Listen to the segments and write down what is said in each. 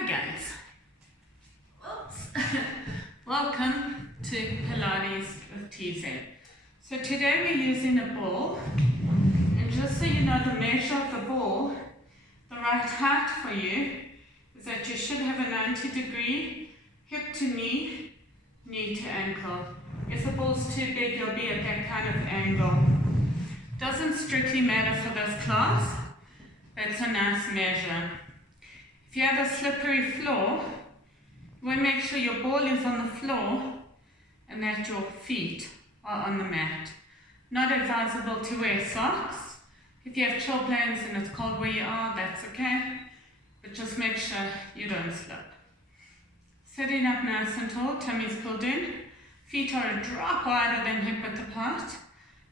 Hi guys, oops. Welcome to Pilates with TZ. So today we're using a ball, and just so you know the measure of the ball, the right height for you is that you should have a 90-degree hip to knee, knee to ankle. If the ball's too big, you'll be at that kind of angle. Doesn't strictly matter for this class, but it's a nice measure. If you have a slippery floor, you want to make sure your ball is on the floor and that your feet are on the mat. Not advisable to wear socks. If you have chill planes and it's cold where you are, that's okay. But just make sure you don't slip. Sitting up nice and tall, tummy's pulled in. Feet are a drop wider than hip width apart.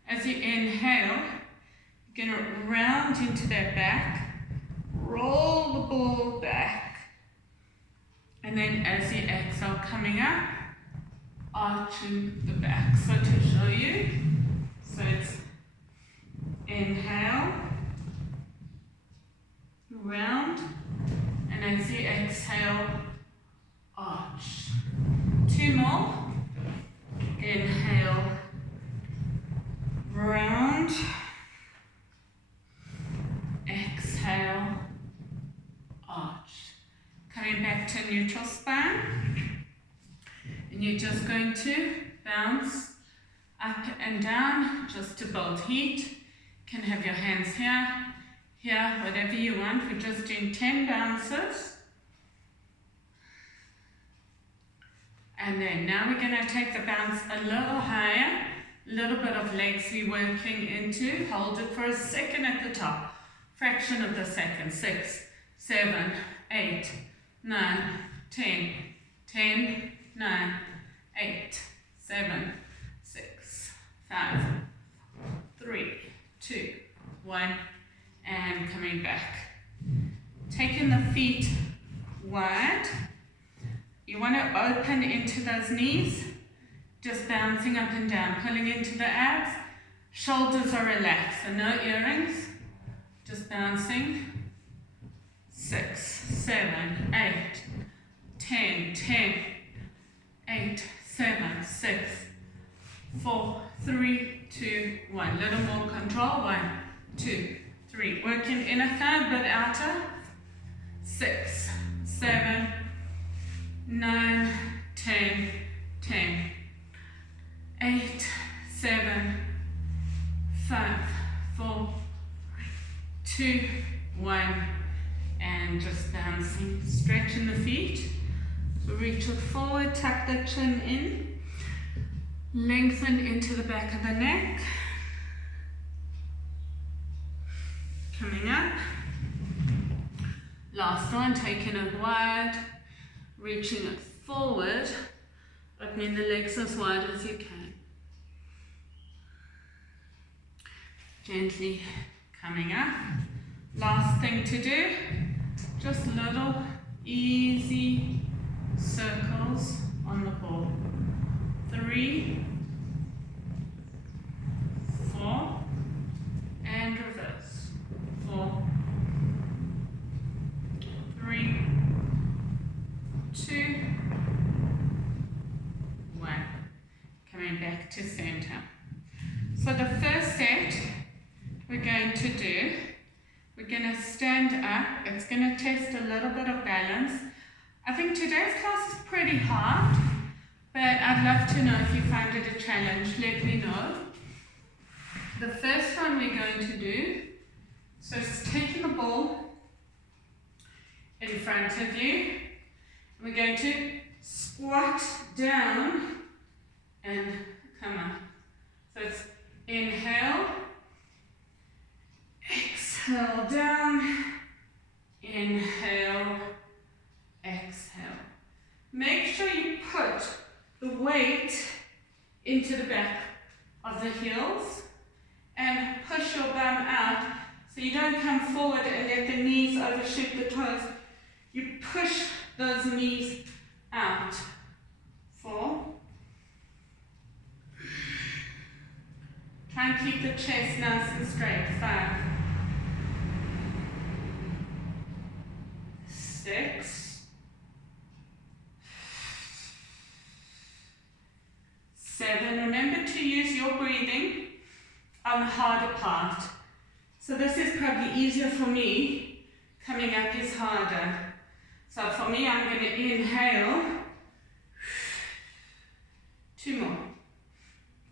As you inhale, you're going to round into that back. Roll the ball back, and then as you exhale, coming up, arching the back. So to show you, so it's inhale, round, and as you exhale, arch. Two more. Inhale, round, exhale, arch. Coming back to neutral spine, and you're just going to bounce up and down just to build heat. You can have your hands here, whatever you want. We're just doing 10 bounces. And then now we're going to take the bounce a little higher, a little bit of legs we're working into. Hold it for a second at the top. Fraction of the second. 6, 7, 8, 9, 10, 10, 9, 8, 7, 6, 5, 3, 2, 1, and coming back. Taking the feet wide. You want to open into those knees, just bouncing up and down, pulling into the abs. Shoulders are relaxed, so no earrings, just bouncing. 6, 7, 8, 10, 10, 8, 7, 6, 4, 3, 2, 1. Little more control. 1, 2, 3. Working inner thigh, but outer. 6, 7, 9, 10, 10, 8, 7, 5, 4, 2, 1, and just bouncing, stretching the feet. So reach it forward, tuck the chin in, lengthen into the back of the neck. Coming up. Last one, taking it wide, reaching it forward, opening the legs as wide as you can. Gently coming up. Last thing to do, just little easy circles on the ball. 3, 4, and reverse. 4, 3, 2, 1. Coming back to center. So the first set we're going to do, we're going to stand up. It's going to test a little bit of balance. I think today's class is pretty hard, but I'd love to know if you find it a challenge. Let me know. The first one we're going to do, so it's taking the ball in front of you. We're going to squat down and come up. So it's inhale, exhale down, inhale, exhale. Make sure you put the weight into the back of the heels and push your bum out so you don't come forward and let the knees overshoot the toes. You push those knees out. 4. Try and keep the chest nice and straight. 5, 6, 7. Remember to use your breathing on the harder part. So this is probably easier for me. Coming up is harder. So for me, I'm going to inhale. 2 more.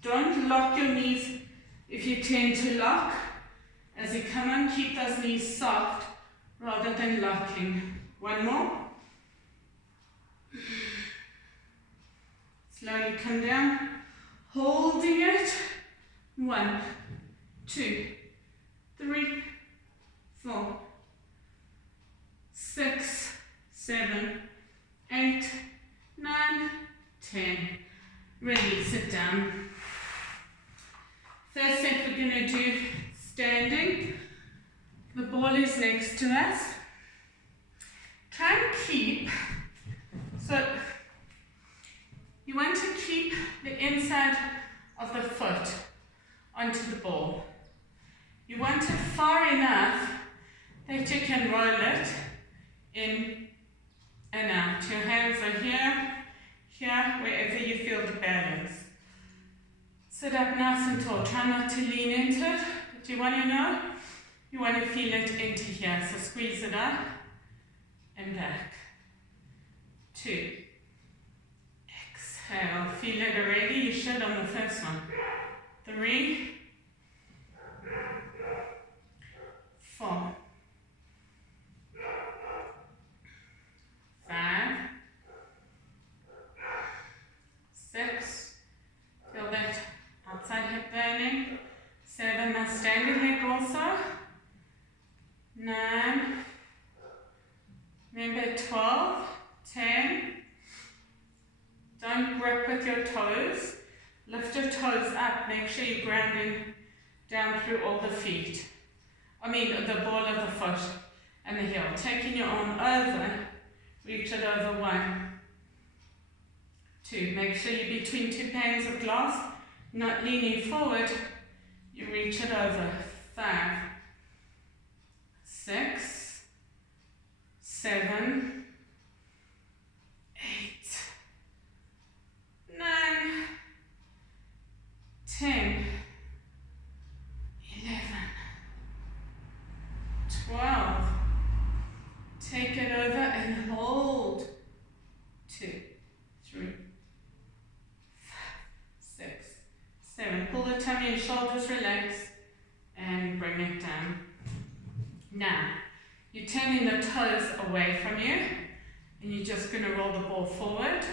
Don't lock your knees if you tend to lock. As you come on, keep those knees soft rather than locking. 1 more. Slowly come down, holding it. 1, 2, 3, 4, 6, 7, 8, 9, 10. Ready, sit down. First set we're going to do standing. The ball is next to us. Try and keep, so you want to keep the inside of the foot onto the ball. You want it far enough that you can roll it in and out. Your hands are here, here, wherever you feel the balance. Sit up nice and tall. Try not to lean into it, but you want to know, you want to feel it into here. So squeeze it up and back. 2. Exhale. Feel it already. You should on the first one. 3, 4, 5, 6. Feel that outside hip burning. 7. Now standing leg also. 9. Remember 12. 10. Don't grip with your toes. Lift your toes up. Make sure you're grounding down through all the feet. The ball of the foot and the heel. Taking your arm over, reach it over. 1, 2. Make sure you're between 2 panes of glass, not leaning forward. You reach it over. 5, 6, 7, 8, 9, 10, 11, 12. Take it over and hold. 2, 3, 5, 6, 7. Pull the tummy and shoulders relax and bring it down. Now, you're turning the toes away from you and you're just going to roll the ball forward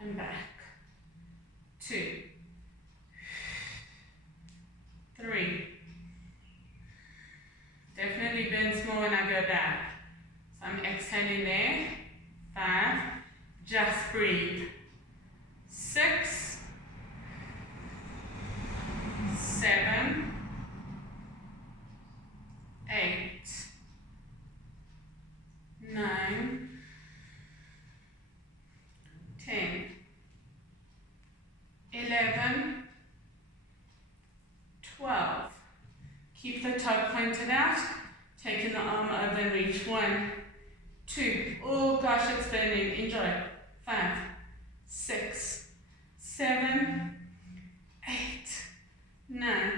and back. 2, 3. Definitely burns more when I go back. So I'm exhaling there. 5. Just breathe. 6, 7, 8, 9, 10, 11, 12. Keep the toe pointed out, taking the arm over and reach. 1, 2. Oh gosh, it's burning. Enjoy. 5, 6, 7, 8, 9,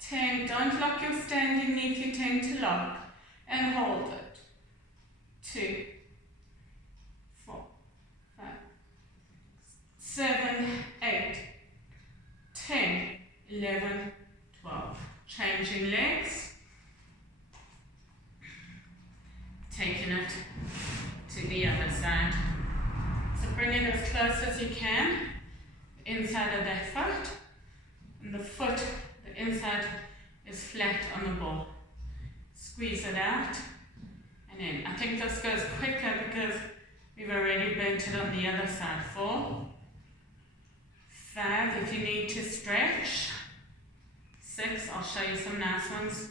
10. Don't lock your standing knee if you tend to lock. And hold it. 2, 4, 5, 7, 8, 10, 11, 12. Changing legs. Taking it to the other side. So bring it as close as you can. The inside of that foot. And the foot, the inside is flat on the ball. Squeeze it out. And in. I think this goes quicker because we've already burnt it on the other side. 4, 5, if you need to stretch. 6, I'll show you some nice ones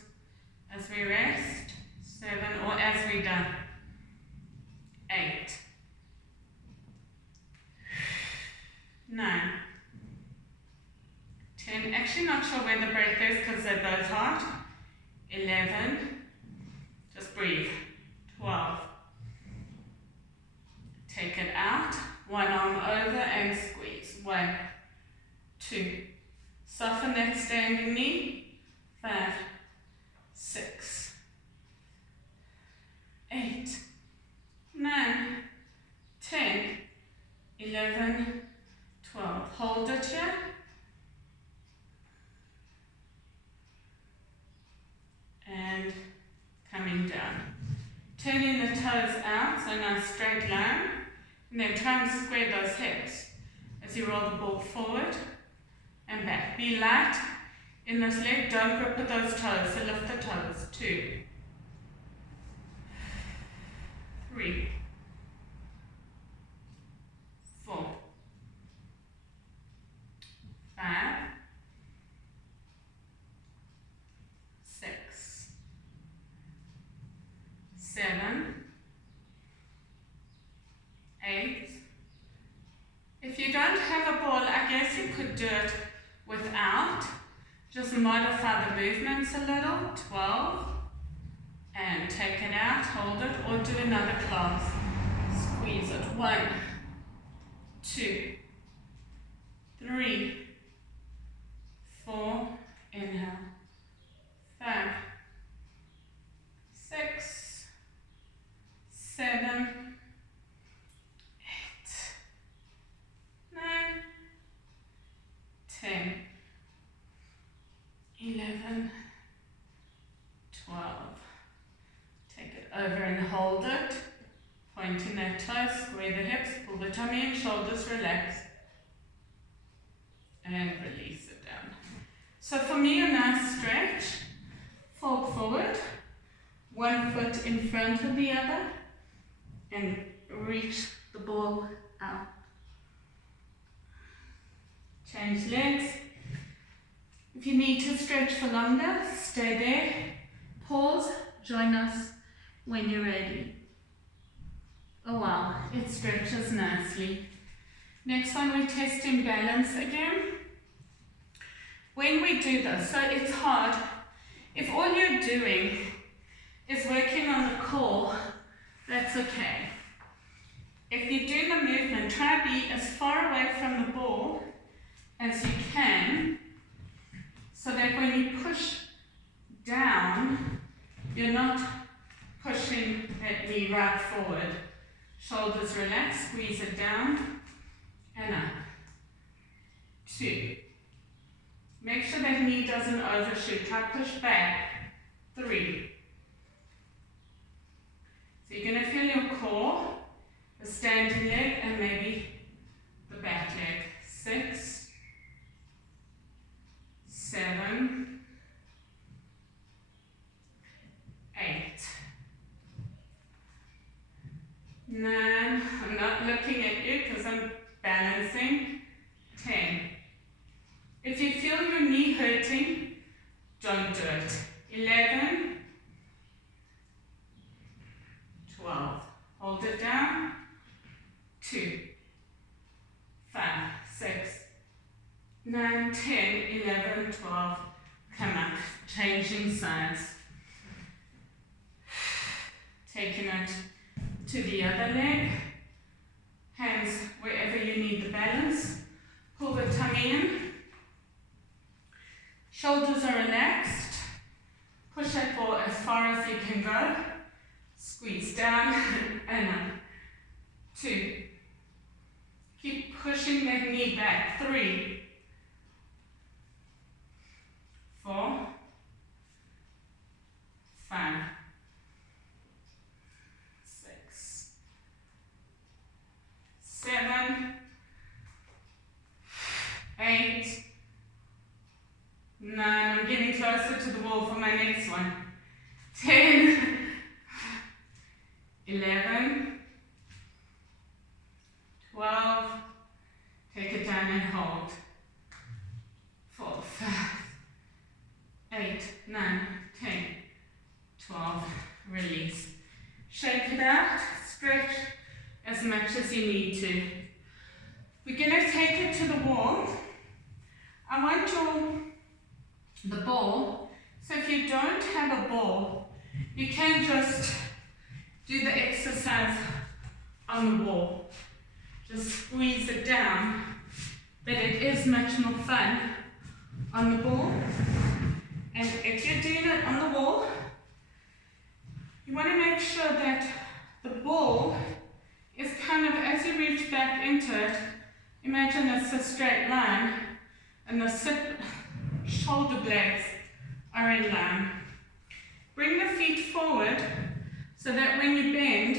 as we rest. 7, or as we done. 8, 9, 10. Actually not sure where the breath is because they're both hard. 11, just breathe. 12. Take it out. One arm over and squeeze. 1, Turning the toes out, so now straight line. And then try and square those hips as you roll the ball forward and back. Be light in this leg, don't grip with those toes, so lift the toes. 2, 3, 4, 5, 6, 7, 8. If you don't have a ball, I guess you could do it without. Just modify the movements a little. 12. And take it out, hold it, or do another class. Squeeze it. 1, 2, 3, 4. Inhale. 5, 6, 7, 10, 11, 12. Take it over and hold it. Pointing that toe, square the hips, pull the tummy in, shoulders relax. And release it down. So for me, a nice stretch. Fold forward. One foot in front of the other. And reach the ball out. Change legs. If you need to stretch for longer, stay there. Pause, join us when you're ready. Oh wow, it stretches nicely. Next one, we're testing balance again. When we do this, so it's hard. If all you're doing is working on the core, that's okay. If you're doing the movement, try to be as far away from the ball as you can, so that when you push down, you're not pushing that knee right forward. Shoulders relax, squeeze it down, and up. 2. Make sure that knee doesn't overshoot. Try push back. 3. So you're going to feel your core, the standing leg, and maybe the back leg. 6, 7, 8, 9. I'm not looking at you because I'm balancing. 10. If you feel your knee hurting, don't do it. 11, 12. Hold it down. 2, 5, 6, 9, 10, 11, 12. Come up. Changing sides. Taking it to the other leg. Hands wherever you need the balance. Pull the tummy in. Shoulders are relaxed. Push that ball as far as you can go. Squeeze down and up. 2. Keep pushing that knee back. 3, 4, 5, 6, 7, 8, 9. I'm getting closer to the wall for my next one. 10, 11, 12. Take it down and hold. 4, 5, 8, 9, 10, 12. Release. Shake it out. Stretch as much as you need to. We're going to take it to the wall. I want the ball. So if you don't have a ball, you can just do the exercise on the wall. Just squeeze it down. But it is much more fun on the ball. And if you're doing it on the wall, you want to make sure that the ball is kind of, as you reach back into it, imagine it's a straight line and the shoulder blades are in line. Bring the feet forward so that when you bend,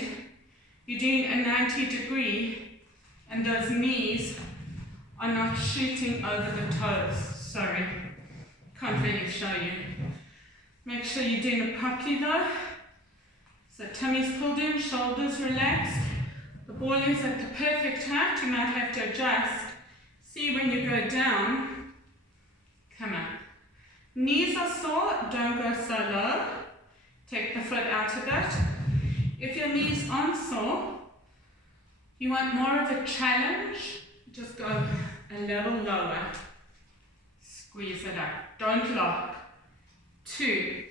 you're doing a 90-degree and those knees are not shooting over the toes. Sorry, can't really show you. Make sure you're doing it properly though. So tummy's pulled in, shoulders relaxed. The ball is at the perfect height. You might have to adjust. See when you go down, come up. Knees are sore, don't go so low. Take the foot out of it. If your knees aren't sore, you want more of a challenge, just go a little lower. Squeeze it up. Don't lock. 2.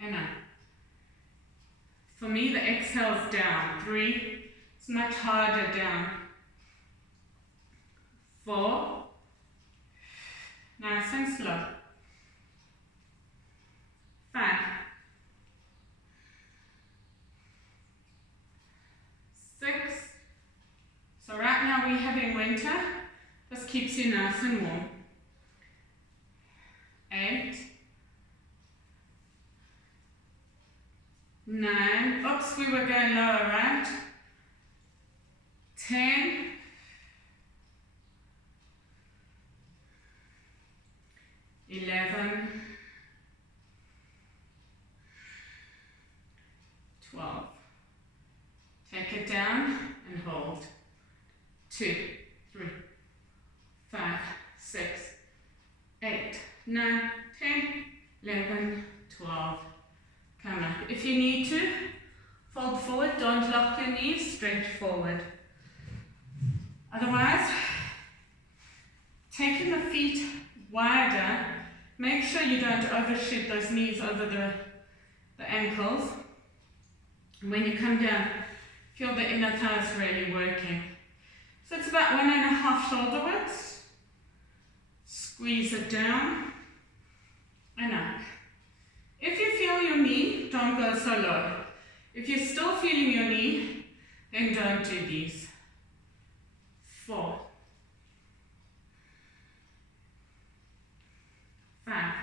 And up. For me, the exhale's down. 3. It's much harder down. 4. Nice and slow. 5. 6. So right now we're having winter. This keeps you nice and warm. 8. 9. Oops, we were going lower, right? 10. 11. 12. Take it down and hold. 2, 3, 5, 6, 8, 9, 10, 11, 12. Come up. If you need to, fold forward, don't lock your knees, stretch forward. Otherwise, taking the feet wider, make sure you don't overshoot those knees over the ankles. And when you come down, feel the inner thighs really working. So it's about 1.5 shoulder widths. Squeeze it down and up. If you feel your knee, don't go so low. If you're still feeling your knee, then don't do these. 4. 5.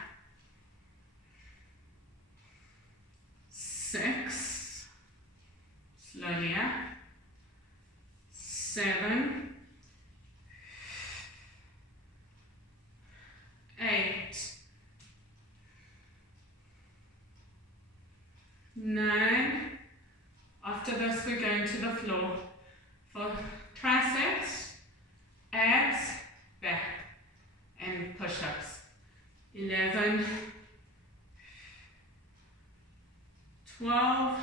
6. Slowly up. 7. 8. 9. After this, we're going to the floor for triceps, abs, back, and push-ups. 11. 12.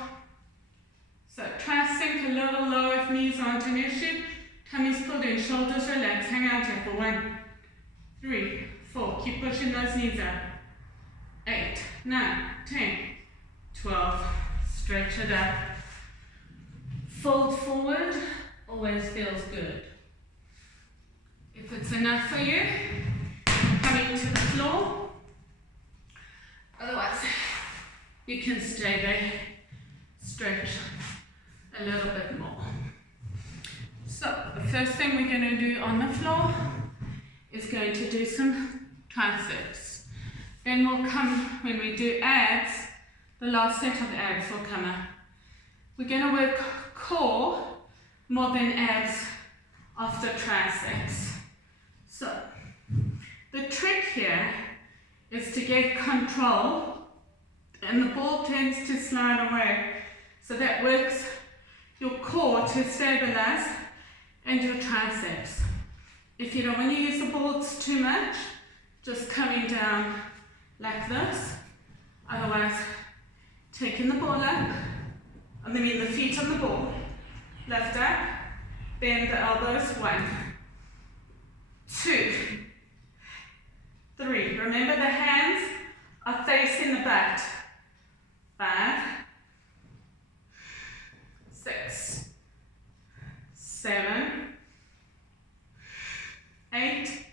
So try to sink a little low if knees aren't an issue. Tummy's pulled in, shoulders relaxed. Hang out here for 1, 3, 4. Keep pushing those knees up. 8, 9, 10, 12. Stretch it up. Fold forward. Always feels good. If it's enough for you, coming to the floor. Otherwise, you can stay there. Stretch a little bit more. So the first thing we're going to do on the floor is going to do some triceps. Then we'll come, when we do abs, the last set of abs will come up. We're going to work core more than abs after triceps. So the trick here is to get control, and the ball tends to slide away. So that works your core to stabilize and your triceps. If you don't want to use the balls too much, just coming down like this. Otherwise, taking the ball up, the feet on the ball, lift up, bend the elbows, 1, 2, 3. Remember the hands are facing the butt. 5, 6, 7, 8,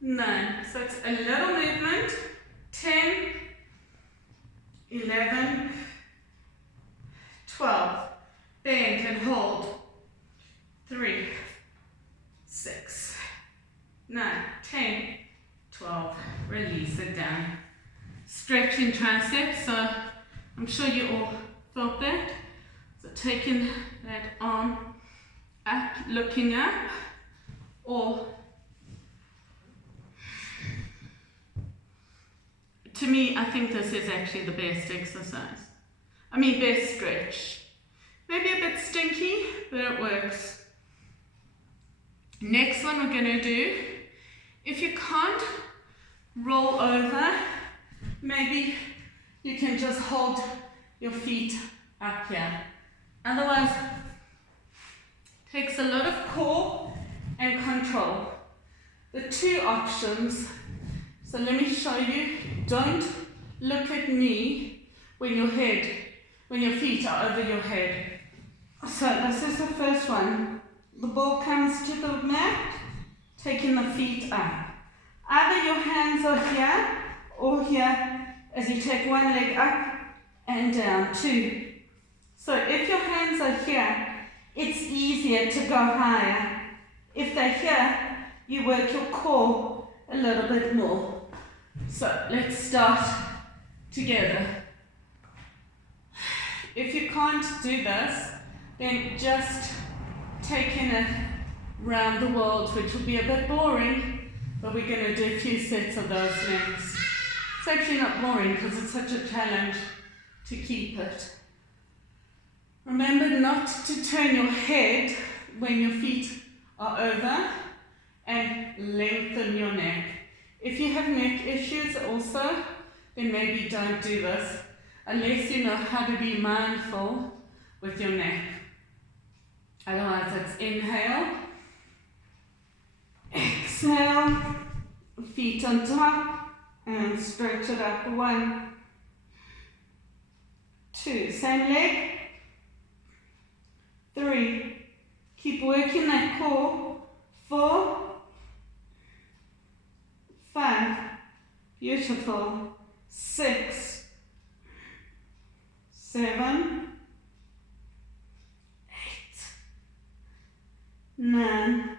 9. So it's a little movement. 10, 11, 12. Bend and hold. 3, 6, 9, 10, 12. Release it down. Stretching triceps. So I'm sure you all felt that. So taking that arm up, looking up, or to me, I think this is actually the best exercise. I mean, best stretch. Maybe a bit stinky, but it works. Next one we're going to do, if you can't roll over, maybe you can just hold your feet up here. Otherwise, takes a lot of core and control. The two options, so let me show you. Don't look at me when your feet are over your head. So this is the first one. The ball comes to the mat, taking the feet up. Either your hands are here or here as you take one leg up and down, two. So if your hands are here, it's easier to go higher. If they're here, you work your core a little bit more. So let's start together. If you can't do this, then just taking it around the world, which will be a bit boring, but we're going to do a few sets of those next. It's actually not boring because it's such a challenge to keep it. Remember not to turn your head when your feet are over, and lengthen your neck. If you have neck issues also, then maybe don't do this unless you know how to be mindful with your neck. Otherwise, it's inhale, exhale, feet on top, and stretch it up. 1, 2, same leg. 3, keep working that core. 4, 5, beautiful. 6, 7, 8, 9,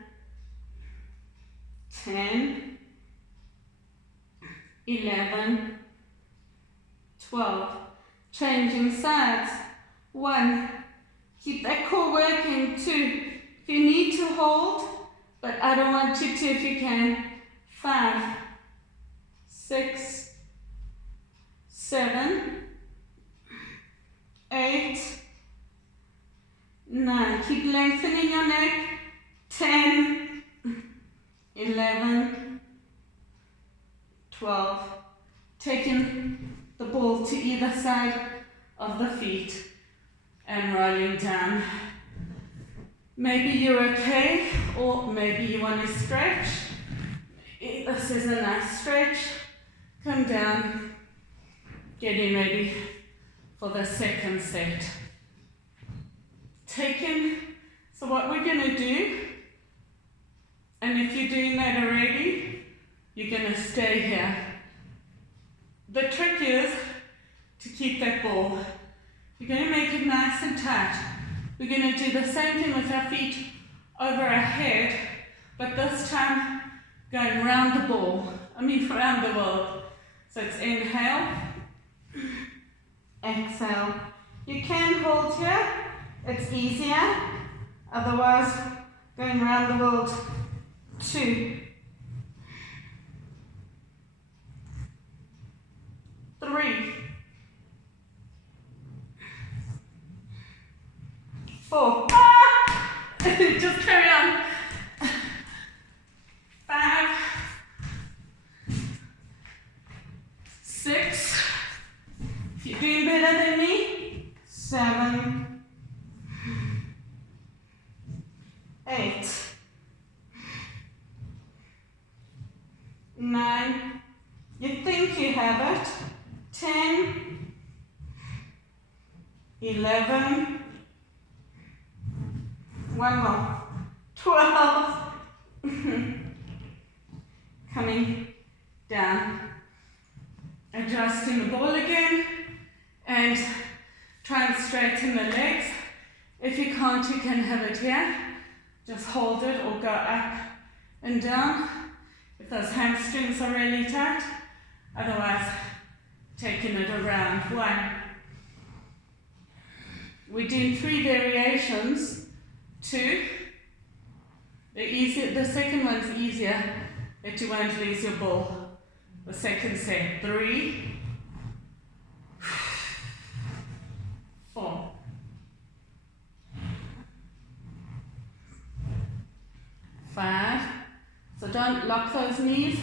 10, 11, 12. Changing sides. 1, keep that core working. 2, if you need to hold, but I don't want you to if you can. 5, 6, 7, 8, 9. Keep lengthening your neck. 10, 11, 12. Taking the ball to either side of the feet and rolling down. Maybe you're okay, or maybe you want to stretch. This is a nice stretch. Come down, getting ready for the second set. So what we're going to do, and if you're doing that already, you're going to stay here. The trick is to keep that ball. You're going to make it nice and tight. We're going to do the same thing with our feet over our head, but this time going around the ball. Around the world. So it's inhale, exhale. You can hold here, it's easier. Otherwise, going around the world. 2, 3, 4. Just carry on. 5, 6. If you're doing better than me. 7, 8, 9. You think you have it. 10, 11. One more. 12. Coming down. Adjusting the ball again. And try and straighten the legs. If you can't, you can have it here. Just hold it or go up and down. If those hamstrings are really tight. Otherwise, taking it around. 1, We're doing 3 variations. 2. The second one's easier, but you won't lose your ball. The second set. 3, 4, 5. So don't lock those knees.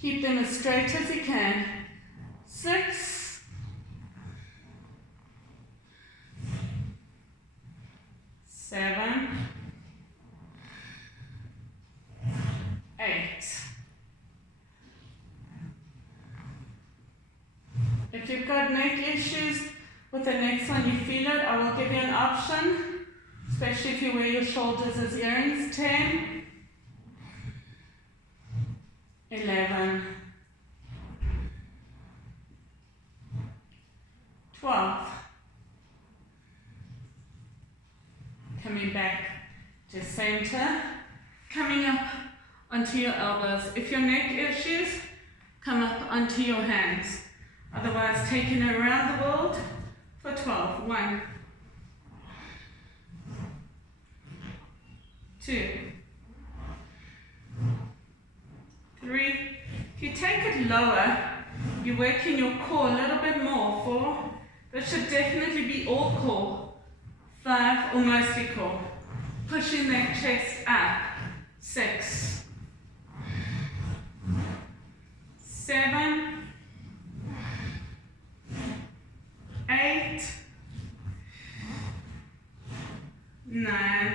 Keep them as straight as you can. 6, 7, 8. If you've got neck issues with the next one, you feel it, I will give you an option, especially if you wear your shoulders as earrings. 10, 11, 12. Coming back to center, coming up onto your elbows. If your neck issues, come up onto your hands. Otherwise, taking it around the world for 12. 1, 2, 3. If you take it lower, you're working your core a little bit more. 4. That should definitely be all core. 5, or mostly core. Pushing that chest up. 6, 7, 8, 9,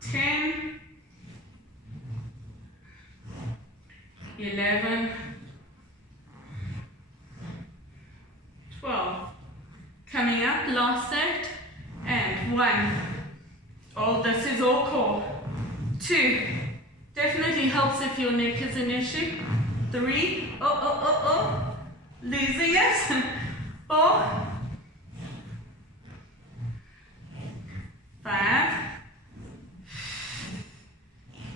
10, 11, 12. Coming up, last set, and 1. Oh, this is all core. 2. Definitely helps if your neck is an issue. 3. Losing it. 4. 5.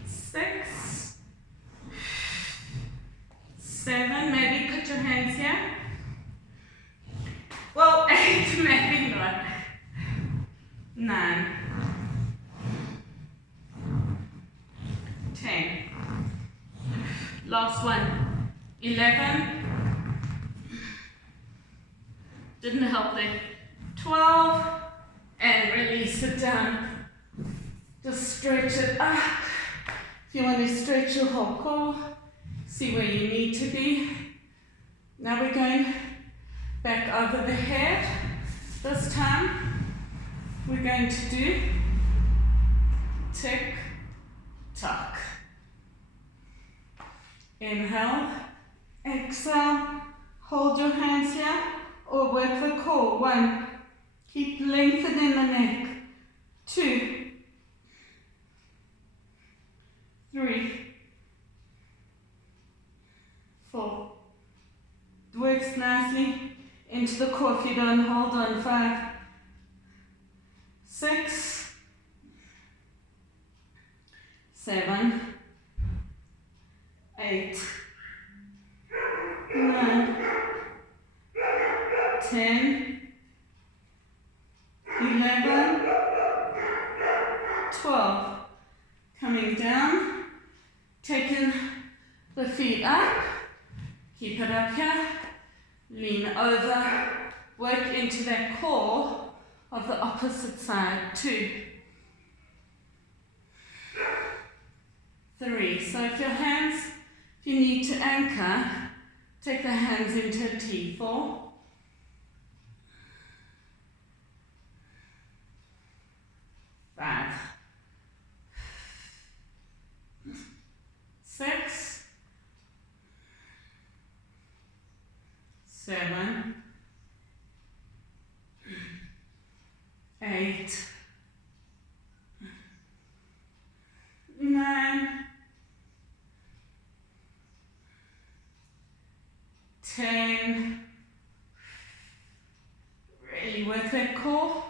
6. 7. Maybe put your hands here. Well, 8, maybe not. 9, 10. Last one. 11. Didn't help there. 12. And release it down. Just stretch it up. If you want to stretch your whole core, see where you need to be. Now we're going back over the head. This time we're going to do tick tock. Inhale, exhale, hold your hands here or work the core. 1, keep lengthening the neck. 2, 3, 4. Works nicely into the core if you don't hold on. 5, 6, 7, 8, 9, 10, 11, 12. Coming down, taking the feet up, keep it up here, lean over, work into that core of the opposite side. 2, 3. So if you need to anchor, take the hands into a T. 4, 5, 6, 7, 8, 9, 10. Really work that core.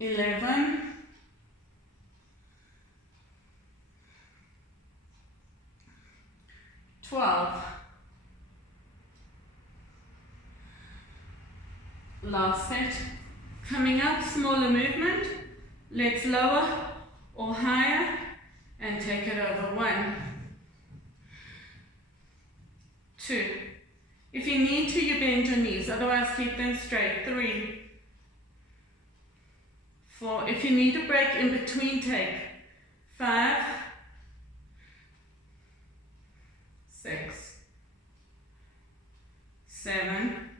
11, 12. Last set. Coming up, smaller movement, legs lower or higher, and take it over. 1, 2. If you need to, you bend your knees, otherwise keep them straight. 3, 4. If you need a break in between, take 5, 6, 7,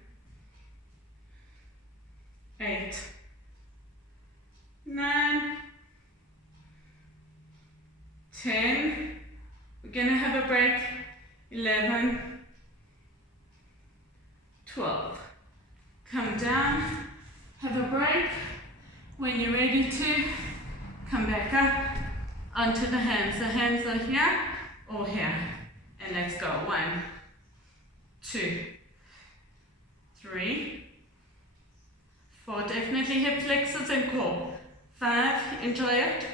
8, 9, 10. We're going to have a break. 11, 12. Come down, have a break. When you're ready to, come back up onto the hands. The hands are here or here. And let's go. 1, 2, 3, 4. Definitely hip flexors and core. 5, enjoy it.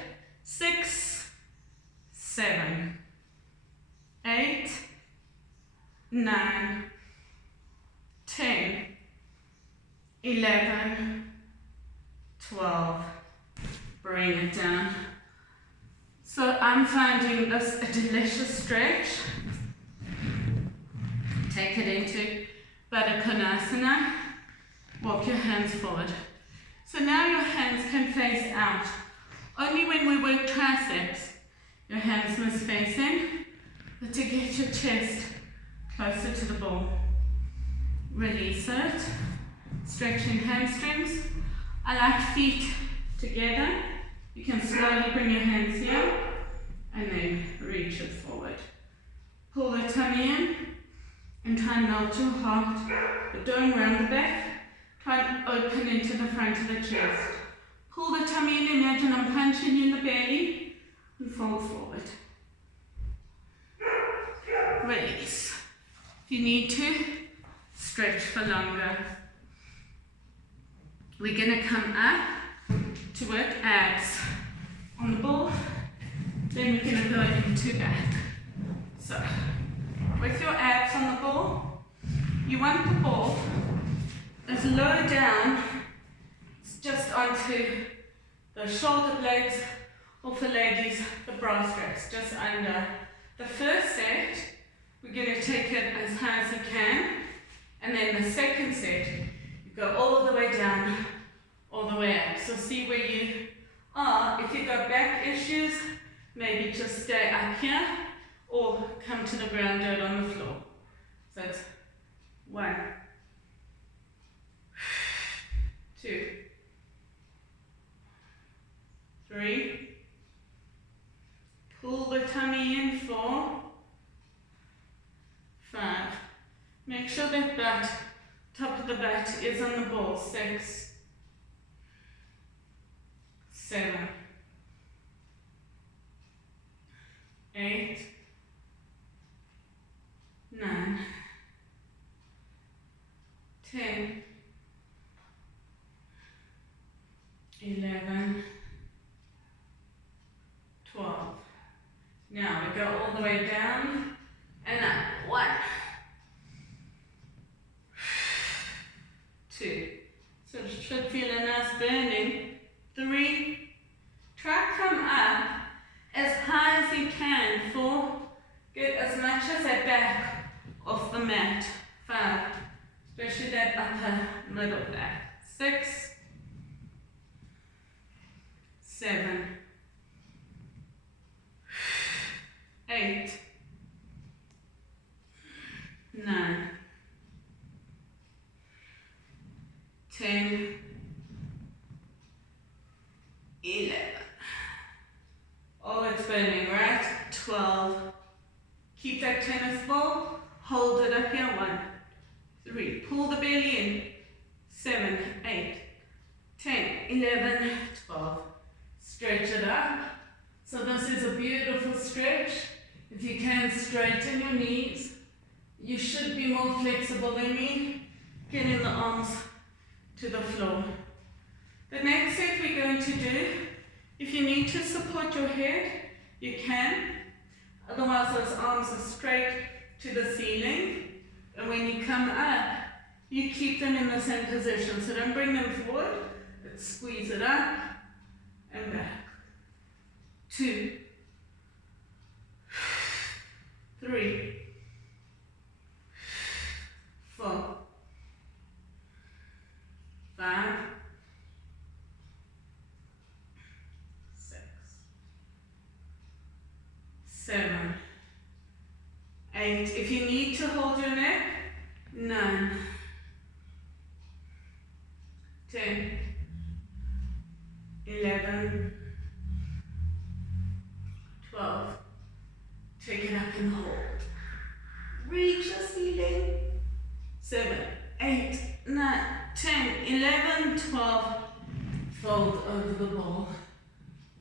6, 7, 8, 9, 10, 11, 12. Bring it down. So I'm finding this a delicious stretch. Take it into Baddha Konasana. Walk your hands forward. So now your hands can face out. Only when we work triceps, your hands must face in, but to get your chest closer to the ball. Release it. Stretching hamstrings. I like feet together. You can slowly bring your hands here and then reach it forward. Pull the tummy in and try and melt your heart, but don't round the back. Try and open into the front of the chest. Pull the tummy in, imagine I'm punching in the belly and fold forward. Release. If you need to, stretch for longer. We're going to come up to work abs on the ball, then we're going to go into back. So, with your abs on the ball, you want the ball as low down, just onto the shoulder blades, or for ladies, the bra straps, just under. The first set, we're going to take it as high as you can, and then the second set, you go all the way down, all the way up. So see where you are. If you've got back issues, maybe just stay up here, or come to the ground, do it on the floor. So it's 1, 2, 3, pull the tummy in, 4, 5, make sure that butt, top of the butt is on the ball, 6, 7, 8, 9, 10, 11, 12. Now we go all the way down and up. 1, 2. So it should feel a nice burning. 3. Try to come up as high as you can. 4. Get as much as that back off the mat. 5. Especially that upper middle back. 6, 7, 8, 9, 10, 11. Oh, it's burning, right? 12. Keep that tennis ball. Hold it up here. 1, 3. Pull the belly in. 7, 8, 10, 11, 12. Stretch it up. So this is a beautiful stretch. If you can straighten your knees, you should be more flexible than me. Getting the arms to the floor. The next set we're going to do, if you need to support your head, you can. Otherwise those arms are straight to the ceiling. And when you come up, you keep them in the same position. So don't bring them forward, but squeeze it up and back. 2, 3, 4, 5, 6, 7, 8. If you need to hold your neck, 9, 10, 11, 12. Take it up and hold. Reach the ceiling. 7, 8, 9, 10, 11, 12. Fold over the ball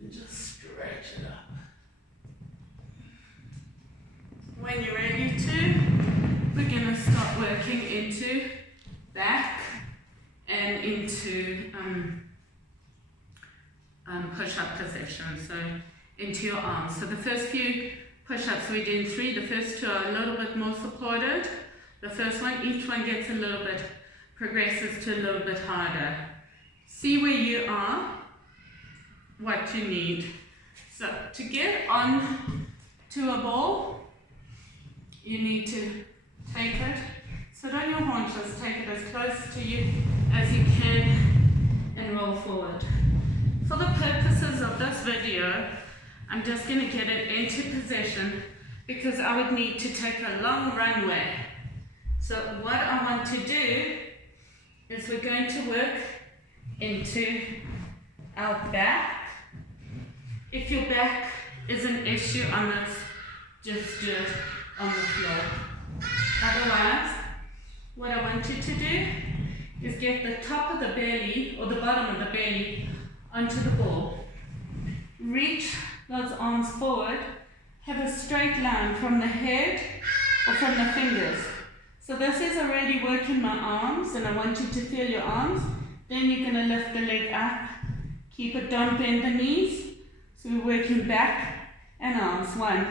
and just stretch it up. When you're ready to, we're going to start working into back and into push-up position, so into your arms. So the first few push-ups, we're doing 3. The first 2 are a little bit more supported. The first one, each one gets a little bit, progresses to a little bit harder. See where you are, what you need. So to get on to a ball, you need to take it, sit on your haunches, take it as close to you as you can and roll forward. For the purposes of this video, I'm just going to get it into position because I would need to take a long runway. So what I want to do is we're going to work into our back. If your back is an issue on this, just do it on the floor. Otherwise, what I want you to do is get the top of the belly or the bottom of the belly onto the ball. Reach those arms forward. Have a straight line from the head or from the fingers. So this is already working my arms, and I want you to feel your arms. Then you're going to lift the leg up. Keep it, don't bend the knees. So we're working back and arms. 1,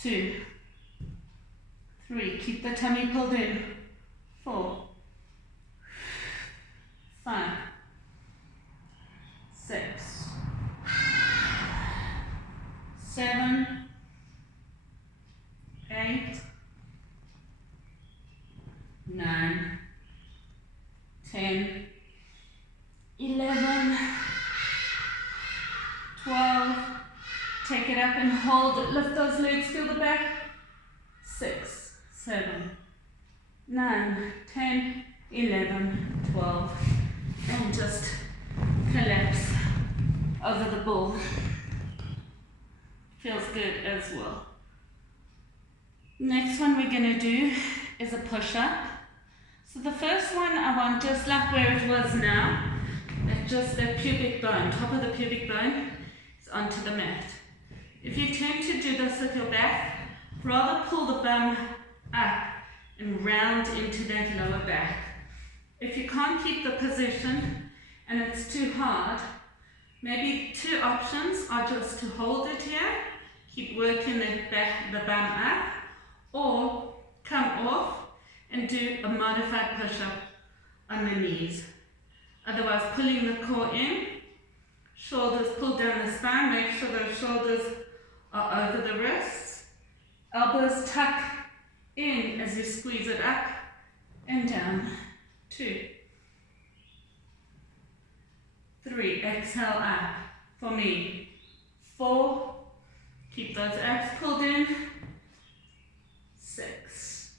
2, 3. Keep the tummy pulled in. 4, 5, 6, 7, 8, 9, 10, 11, 12. Take it up and hold it. Lift those legs, feel the back. 6, 7, 9, 10, 11, 12. And just collapse over the ball. Feels good as well. Next one we're going to do is a push-up. So the first one I want just like where it was now, just the pubic bone, top of the pubic bone is onto the mat. If you tend to do this with your back, rather pull the bum up and round into that lower back. If you can't keep the position and it's too hard, maybe 2 options are just to hold it here, keep working the bum up, or come off and do a modified push-up on the knees. Otherwise, pulling the core in, shoulders pull down the spine, make sure those shoulders are over the wrists, elbows tuck in as you squeeze it up and down. 2, 3, exhale up for me. 4, keep those abs pulled in. 6,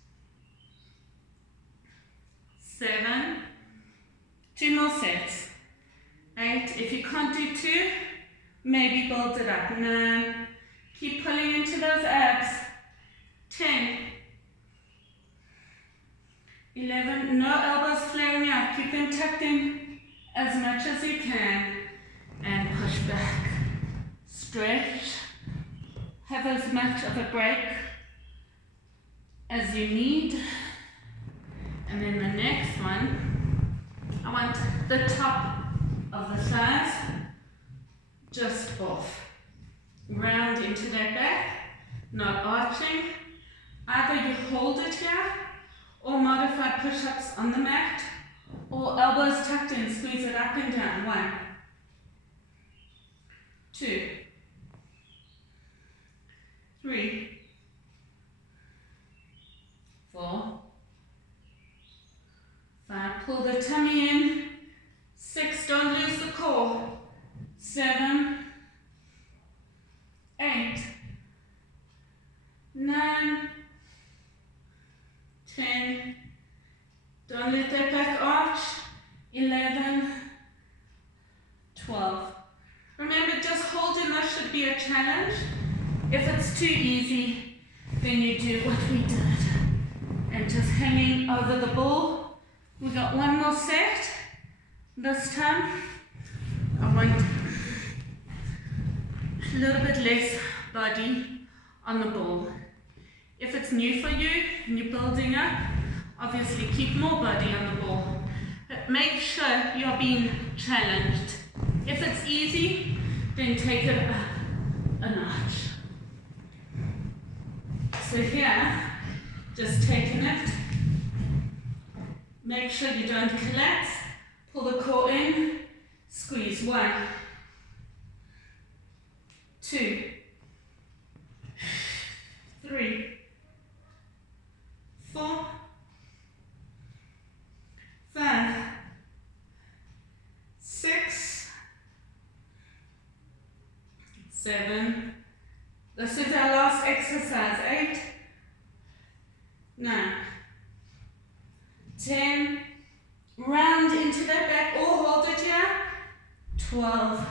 7, 2 more sets. 8, if you can't do 2, maybe build it up. 9, keep pulling into those abs. 10, 11, no elbows flaring out, keep them tucked in as much as you can, and push back. Stretch, have as much of a break as you need. And then the next one, I want the top of the thighs just off. Round into that back, not arching. Either you hold it here or modified push-ups on the mat, or elbows tucked in, squeeze it up and down. 1, 2, 3, 4, 5, pull the tummy in. 6, don't lose the core. 7, 8, 9, 10, don't let that back arch. 11, 12. Remember, just holding this should be a challenge. If it's too easy, then you do what we did and just hanging over the ball. We got one more set. This time I want a little bit less body on the ball. If it's new for you and you're building up, obviously keep more body on the ball, but make sure you're being challenged. If it's easy, then take it up a notch. So here, just taking it, make sure you don't collapse, pull the core in, squeeze. 1, 2, 3, 4, 5, 6, 7. This is our last exercise. 8, 9, 10. Round into that back or hold it here. 12.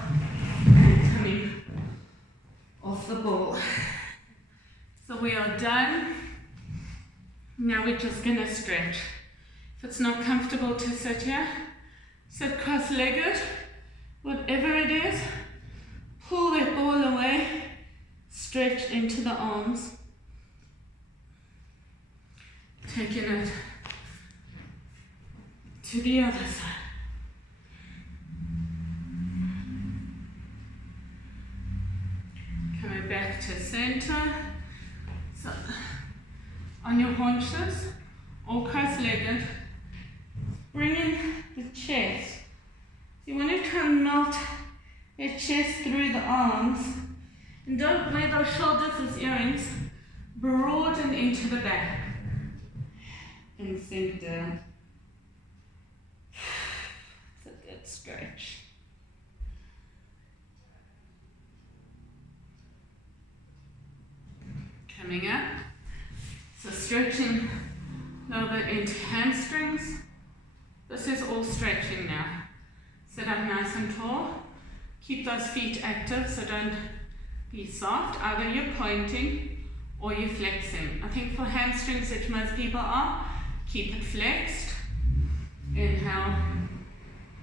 And coming off the ball. So we are done. Now we're just going to stretch. If it's not comfortable to sit here, sit cross-legged. Whatever it is, pull that ball away, stretch into the arms. Taking it to the other side. Coming back to center. So, on your haunches, or cross-legged, bring in the chest. You want to try and melt your chest through the arms, and don't wear those shoulders as earrings. Broaden into the back and sink down. It's a good stretch. Coming up. So stretching a little bit into hamstrings. This is all stretching now. Sit up nice and tall. Keep those feet active, so don't be soft. Either you're pointing or you're flexing. I think for hamstrings, which most people are, keep it flexed. Inhale,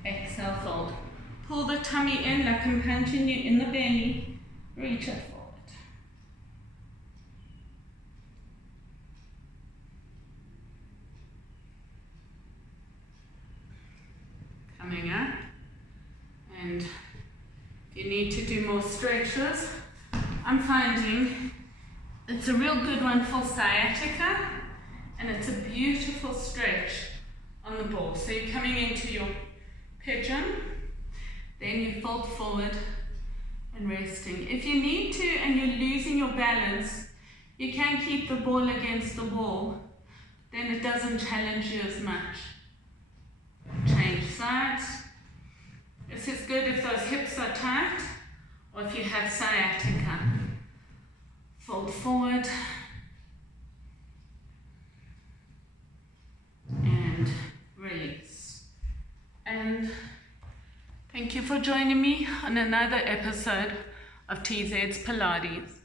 exhale, fold. Pull the tummy in like I'm punching you in the belly. Reach it forward. Coming up. And if you need to do more stretches, I'm finding it's a real good one for sciatica, and it's a beautiful stretch on the ball. So you're coming into your pigeon, then you fold forward and resting. If you need to and you're losing your balance, you can keep the ball against the wall, then it doesn't challenge you as much. Change sides. This is good if those hips are tight or if you have sciatica. Fold forward and release. And thank you for joining me on another episode of TZ's Pilates.